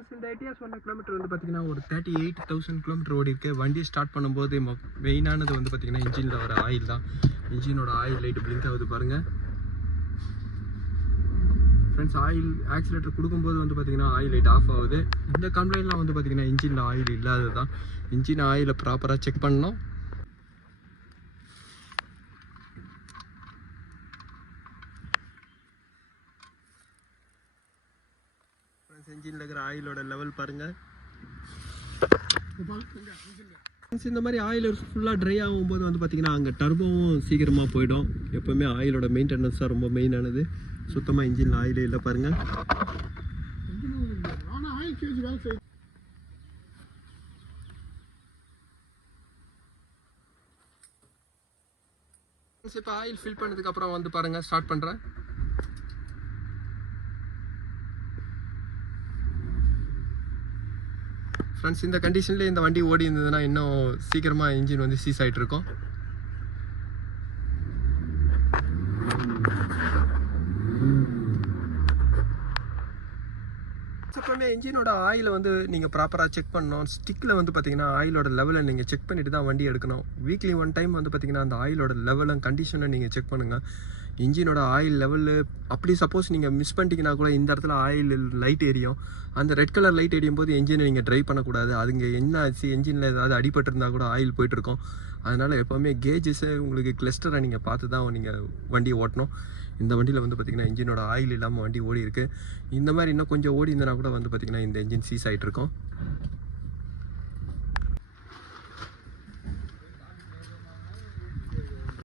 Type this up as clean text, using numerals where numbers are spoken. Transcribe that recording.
Friends இந்த ideas 1 kilometre வந்து பார்த்தீங்கன்னா ஒரு 38,000 கிலோமீட்டர் ஓடி இருக்கு. வண்டி ஸ்டார்ட் பண்ணும்போது மெயினானது வந்து பார்த்தீங்கன்னா இன்ஜினில் வர ஆயில் தான். இன்ஜினோட ஆயில் லைட் பிளிங்க் ஆகுது பாருங்கள் ஃப்ரெண்ட்ஸ். ஆயில் ஆக்சிலேட்டர் கொடுக்கும்போது வந்து பார்த்தீங்கன்னா ஆயில் லைட் ஆஃப் ஆகுது. இந்த கம்ப்ளைண்ட்லாம் வந்து பார்த்தீங்கன்னா இன்ஜினில் ஆயில் இல்லாதது தான். இன்ஜின் ஆயிலை ப்ராப்பராக செக் பண்ணணும். இன்ஜினில் இருக்கிற ஆயிலோட லெவல் பாருங்கள். இந்த மாதிரி ஆயில் ஃபுல்லாக ட்ரை ஆகும்போது வந்து பார்த்தீங்கன்னா அங்கே டர்போவும் சீக்கிரமாக போயிடும். எப்போவுமே ஆயிலோட மெயின்டெனன்ஸ் தான் ரொம்ப மெயினானது. சுத்தமாக இன்ஜினில் ஆயிலே இல்லை பாருங்கள். இப்போ ஆயில் ஃபில் பண்ணதுக்கப்புறம் வந்து பாருங்கள் ஸ்டார்ட் பண்ணுறேன். ஃப்ரெண்ட்ஸ் இந்த கண்டிஷன்லேயே இந்த வண்டி ஓடி இருந்ததுன்னா இன்னும் சீக்கிரமாக இன்ஜின் வந்து சீஸ் ஆகிட்டு இருக்கும். எப்பவுமே இன்ஜினோட ஆயிலை வந்து நீங்கள் ப்ராப்பராக செக் பண்ணணும். ஸ்டிக்கில் வந்து பார்த்தீங்கன்னா ஆயிலோட லெவலை நீங்கள் செக் பண்ணிட்டு தான் வண்டி எடுக்கணும். வீக்லி 1 டைம் வந்து பார்த்தீங்கன்னா அந்த ஆயிலோட லெவலும் கண்டிஷனை நீங்கள் செக் பண்ணுங்கள். இன்ஜினோட ஆயில் லெவலு அப்படி சப்போஸ் நீங்கள் மிஸ் பண்ணிட்டீங்கன்னா கூட இந்த இடத்துல ஆயில் லைட் எரியும். அந்த ரெட் கலர் லைட் எரியும் போது என்ஜினை நீங்கள் ட்ரைவ் பண்ணக்கூடாது. அதுங்க என்ன ஆச்சு, என்ஜினில் ஏதாவது அடிபட்டிருந்தால் கூட ஆயில் போயிட்டுருக்கும். அதனால் எப்போவுமே கேஜஸை உங்களுக்கு கிளஸ்டரை நீங்கள் பார்த்து தான் நீங்கள் வண்டியை ஓட்டணும். இந்த வண்டியில் வந்து பார்த்திங்கன்னா இன்ஜினோட ஆயில் இல்லாமல் வண்டி ஓடி இருக்குது. இந்த மாதிரி இன்னும் கொஞ்சம் ஓடி இருந்தனா கூட வந்து பார்த்திங்கன்னா இந்த இன்ஜின் சீஸ் ஆகிட்டு இருக்கும்.